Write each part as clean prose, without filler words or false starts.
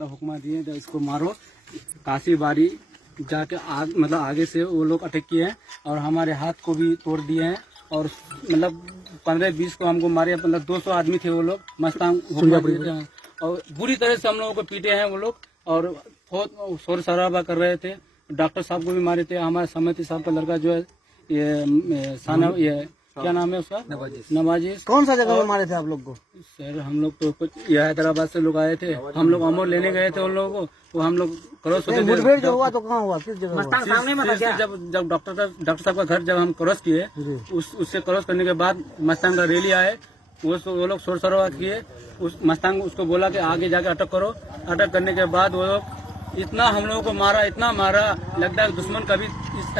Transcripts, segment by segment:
हुक्मा दिए तो इसको मारो। काशी बारी जाके मतलब आगे से वो लोग अटैक किए हैं और हमारे हाथ को भी तोड़ दिए हैं और मतलब 15-20 को हमको मारे। मतलब 200 आदमी थे वो लोग। मस्तांग हुक्मा दिए थे और बुरी तरह से हम लोगों को पीटे हैं वो लोग और बहुत शोर शराबा कर रहे थे। डॉक्टर साहब को भी मारे थे। हमारे समिति साहब का लड़का जो है ये साना, ये क्या नाम है उसका, नवाजिश। कौन सा जगह में मारे थे आप लोग को? सर हम लोग तो कुछ हैदराबाद से लोग आए थे। हम लोग अमर लेने गए थे उन लोगों को। वो हम लोग क्रॉस होते मुठभेड़ जो हुआ तो कहाँ हुआ, किस जगह हुआ? सामने में था क्या? जब डॉक्टर साहब का घर जब हम क्रॉस किए, उससे क्रॉस करने के बाद मस्तांग का रैली आए। वो लोग शोर शराबा किए। उस मस्तांग उसको बोला कि आगे जाके अटक करो। अटक करने के बाद वो लोग इतना हम लोगों को मारा, इतना मारा, लगता है दुश्मन कभी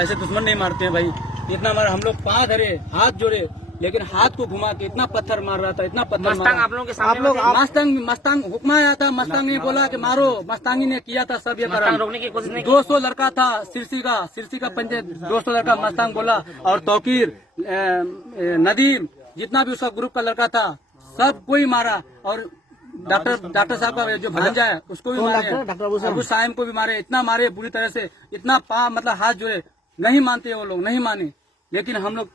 ऐसे दुश्मन नहीं मारते हैं भाई। इतना मारा, हम लोग पाँव धरे, हाथ जोड़े, लेकिन हाथ को घुमा के इतना पत्थर मार रहा था, इतना पत्थर मारा। आप लोग के सामने मस्तांग हुक्मा आया था। मस्तांग ने बोला कि मारो। मस्तांगी ने किया था सब ये करा। रोकने की कोशिश नहीं। 200 लड़का था सिरसी का पंचायत 200 लड़का मस्तांग बोला और तौकीर, नदीम, जितना भी उसका ग्रुप का लड़का था सब कोई मारा। और डॉक्टर साहब का जो भांजा है उसको भी मारे, अबू साइम को भी मारे। इतना मारे बुरी तरह से, इतना मतलब हाथ जोड़े। नहीं मानते वो लोग, नहीं माने। लेकिन हम लोग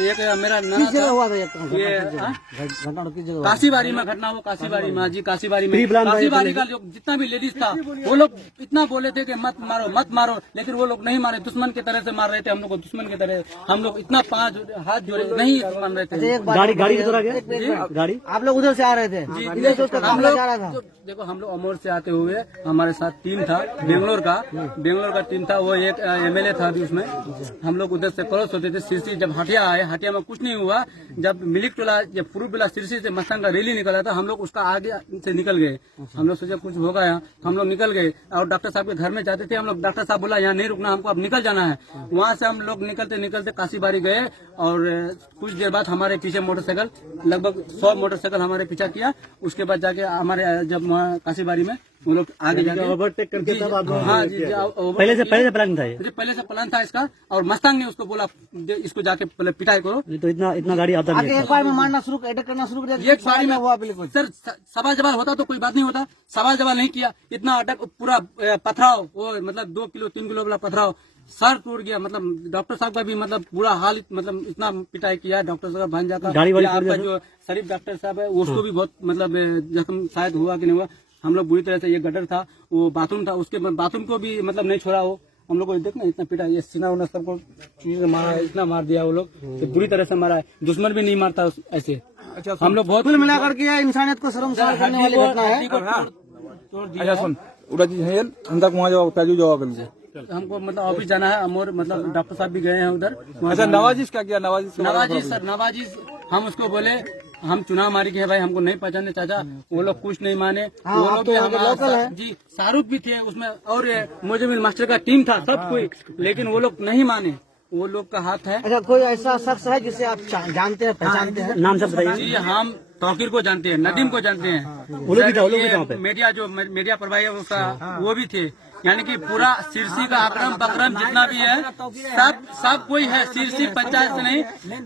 एक मेरा हुआ था ये घटना किस जगह? काशीबारी में घटना हुआ। काशीबारी में जी, काशीबारी में काशीबारी का जितना भी लेडीज था वो लोग इतना बोले थे कि मत मारो मत मारो, लेकिन वो लोग नहीं मारे। दुश्मन की तरह से मार रहे थे हम लोग को, दुश्मन की तरह। हम लोग इतना हाथ जोड़े नहीं मान रहे थे। गाड़ी की तरह गया गाड़ी? आप लोग उधर से आ रहे थे? हम लोग देखो, हम लोग अमोर से आते हुए हमारे साथ टीम था बेंगलोर का टीम था। वो एक MLA था अभी उसमें। हम लोग उधर से क्रॉस होते थे सिरसी। जब हटिया आए, हटिया में कुछ नहीं हुआ। जब मिलिक टोला, जब पूर्व टोला सिरसी से मस्तांग का रैली निकला था, हम लोग उसका आगे से निकल गए। हम लोग सोचे कुछ होगा यहाँ, हम लोग निकल गए और डॉक्टर साहब के घर में जाते थे हम लोग। डॉक्टर साहब बोला यहाँ नहीं रुकना, हमको अब निकल जाना है। वहाँ से हम लोग निकलते काशीबारी गए और कुछ देर बाद हमारे पीछे मोटरसाइकिल, लगभग 100 मोटरसाइकिल हमारे पीछा किया। उसके बाद जाके हमारे जब काशीबारी में वो लोग आगे जाके ओवरटेक करके तब आप? हाँ जी, पहले से प्लान था ये? पहले से प्लान था इसका। और मस्तांग ने उसको बोला इसको जाके पहले पिटाई करो। तो इतना गाड़ी आता है, एक बार में मारना शुरू, अटैक करना शुरू कर दिया। एक बारी में हुआ बिल्कुल। सर सवाल जवाब होता तो कोई बात नहीं होता, सवाल जवाब नहीं किया। इतना अटैक, पूरा पथराव, वो मतलब 2 किलो 3 किलो वाला पथराव, सर टूट गया। मतलब डॉक्टर साहब का भी मतलब बुरा हाल, मतलब इतना पिटाई किया डॉक्टर साहब भांजा का। आपका जो शरीफ डॉक्टर साहब है उसको भी बहुत मतलब जख्म शायद हुआ कि नहीं हुआ। हम लोग बुरी तरह से, ये गटर था, वो बाथरूम था, उसके बाथरूम को भी मतलब नहीं छोड़ा। वो हम लोग को देखना इतना पिटा, ये सीना उना सबको मारा, इतना मार दिया वो लोग। तो बुरी तरह से मारा है। दुश्मन भी नहीं मारता ऐसे। अच्छा, हम लोग बहुत कुल मिलाकर के इंसानियत को शर्मसार करने वाली घटना है। अच्छा सुन, उड़ा चीज है अंदर वहाँ जाओ, ताजू जाओ करेंगे। हमको मतलब ऑफिस जाना है अमोर, मतलब डॉक्टर साहब भी गए हैं उधर। अच्छा, नवाजिश क्या किया? नवाजिश हम उसको बोले हम चुनाव मारी के है भाई, हमको नहीं पहचाने चाचा। वो लोग कुछ नहीं माने। वो लोग भी हमारा जी, शाहरुख भी थे उसमें और मोजमिल मास्टर का टीम था, सब कोई, लेकिन वो लोग नहीं माने। वो लोग का हाथ है। अच्छा, कोई ऐसा शख्स है जिसे आप जानते हैं, पहचानते हैं? नाम सब बताइए। जी, हम तौकीर को जानते हैं, नदीम को जानते हैं। मीडिया प्रभारी है उसका, वो भी थे। यानी कि पूरा सिरसी का अकरम बकरम जितना भी है सब कोई है। सिरसी पंचायत से नहीं,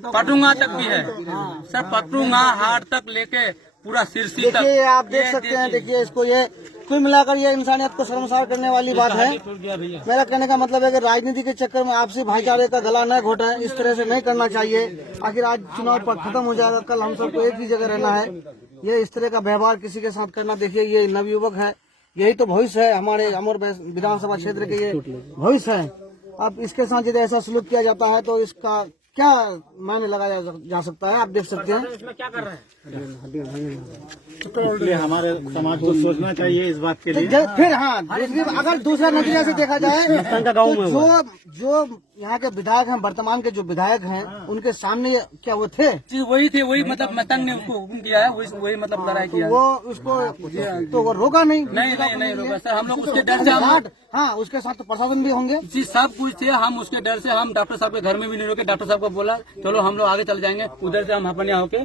पटुंगा तक भी है सर। पटुंगा हाट तक लेके पूरा सिरसी तक। देखिए, आप देख सकते हैं। देखिए इसको, ये कुल मिलाकर ये इंसानियत को शर्मसार करने वाली बात है। मेरा कहने का मतलब है कि राजनीति के चक्कर में आपसी भाईचारे का गला न घोटे, इस तरह से नहीं करना चाहिए। आखिर आज चुनाव पर खत्म हो जाएगा, कल हम सबको एक ही जगह रहना है। ये इस तरह का व्यवहार किसी के साथ करना, देखिए ये नवयुवक है, यही तो भविष्य है हमारे अमर विधानसभा क्षेत्र के, ये भविष्य है। अब इसके साथ यदि ऐसा सलूक किया जाता है तो इसका क्या मायने लगाया जा सकता है, आप देख सकते हैं। इसमें क्या कर रहे हैं? इसलिए हमारे समाज को सोचना चाहिए इस बात के लिए। फिर हाँ, अगर दूसरा नजरिया से देखा जाए तो जो यहाँ के विधायक हैं, वर्तमान के जो विधायक हैं, उनके सामने क्या वो थे? जी वही थे, वही मतलब मस्तांग ने उसको हुक्म किया है, वही मतलब लड़ाई किया। वो उसको तो वो रोका नहीं रोका सर। हम लोग उसके डर से हाँ, उसके साथ तो प्रशासन भी होंगे जी, सब कुछ थे। हम उसके डर से हम डॉक्टर साहब के घर में भी नहीं रोके। डॉक्टर साहब को बोला चलो हम लोग आगे चले जाएंगे, उधर से हम हपनिया होके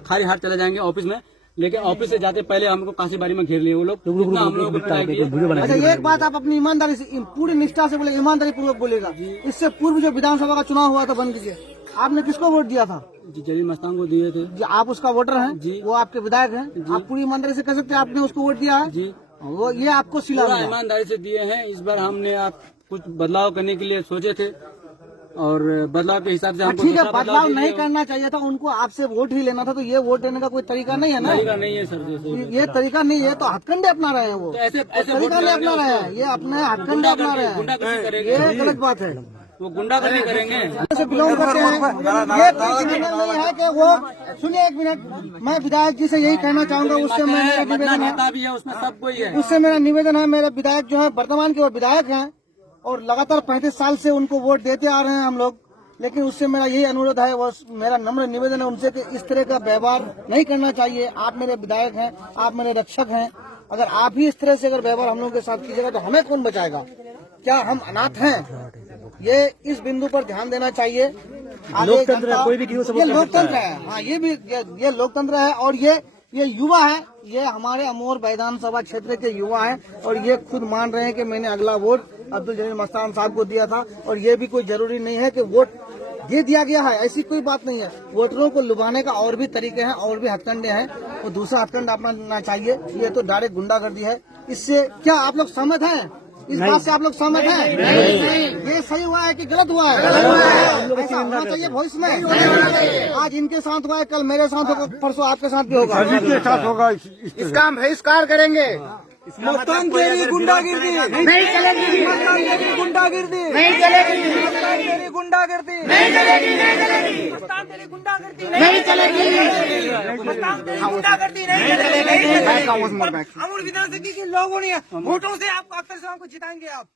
खाली हाथ चले जाएंगे ऑफिस में। लेकिन ऑफिस से जाते पहले हमको काशीबारी में घेर लिए वो लोग। हम लोग अच्छा, एक बात आप अपनी ईमानदारी से, पूरी निष्ठा से बोले, ईमानदारी पूर्वक बोलेगा। इससे पूर्व जो विधानसभा का चुनाव हुआ था, बंद कीजिए, आपने किसको वोट दिया था? जी, जलील मस्तांग को दिए थे। आप उसका वोटर हैं जी, वो आपके विधायक हैं। आप पूरी ईमानदारी से कह सकते हैं आपने उसको वोट दिया है जी। वो ये आपको सिला पूरा मिला। ईमानदारी से दिए हैं। इस बार हमने आप कुछ बदलाव करने के लिए सोचे थे और बदलाव के हिसाब से हमको ठीक है, दूसरा बदलाव दीजिए। नहीं करना चाहिए था, उनको आपसे वोट ही लेना था, तो ये वोट देने का कोई तरीका नहीं है ना। तरीका नहीं है सर, जैसे ये तरीका नहीं है, तो हथकंडे अपना रहे हैं वो। तो ऐसे तरीका वोट नहीं लगाने अपना रहे हैं, उसको। ये अपने हथकंडे अपना रहे हैं। गुंडागर्दी करेंगे, ये गलत बात है। वो गुंडागर्दी करेंगे। से बिलोंग करते हैं, ये प्रतिनिधिमंडल नहीं है कि वो। सुनिए एक मिनट, मैं विधायक जी से यही कहना चाहूंगा, उससे मेरा निवेदन है, नेता भी है उसमें, सब कोई है। उससे मेरा निवेदन है, मेरे विधायक जो है वर्तमान के वो विधायक हैं और लगातार 35 साल से उनको वोट देते आ रहे हैं हम लोग, लेकिन उससे मेरा यही अनुरोध है, वो मेरा नम्र निवेदन है उनसे कि इस तरह का व्यवहार नहीं करना चाहिए। आप मेरे विधायक हैं, आप मेरे रक्षक हैं, अगर आप ही इस तरह से अगर व्यवहार हम लोगों के साथ कीजिएगा तो हमें कौन बचाएगा? क्या हम अनाथ हैं? ये इस बिंदु पर ध्यान देना चाहिए। लोकतंत्र है, कोई भी ये लोकतंत्र है। हाँ, ये भी ये लोकतंत्र है और ये युवा है, ये हमारे अमोर विधानसभा क्षेत्र के युवा हैं और ये खुद मान रहे हैं कि मैंने अगला वोट अब्दुल जलील मस्तान साहब को दिया था और ये भी कोई जरूरी नहीं है कि वोट दे दिया गया है, ऐसी कोई बात नहीं है। वोटरों को लुभाने का और भी तरीके हैं और भी हथकंडे हैं, तो दूसरा हथकंडा अपनाना चाहिए। ये तो डायरेक्ट गुंडागर्दी है। इससे क्या आप लोग सहमत हैं? इस बात से आप लोग सहमत हैं? ये सही हुआ है कि गलत हुआ है? ऐसा होना चाहिए भविष्य में। आज इनके साथ हुआ है, कल मेरे साथ होगा, परसों आपके साथ भी होगा। होगा इसका हम बहिष्कार करेंगे। मस्तान तेरी गुंडागिर्दी नहीं चलेगी, गुंडागिर्दी नहीं चलेगी, तेरी गुंडागिर्दी नहीं चलेगी, नहीं चलेगी, तेरी गुंडागिर्दी नहीं चलेगी। गुंडागिर्दी नहीं चलेगी। अमूल विधानसभा के लोगों ने वोटों से आपको अक्सर को जिताएंगे आप।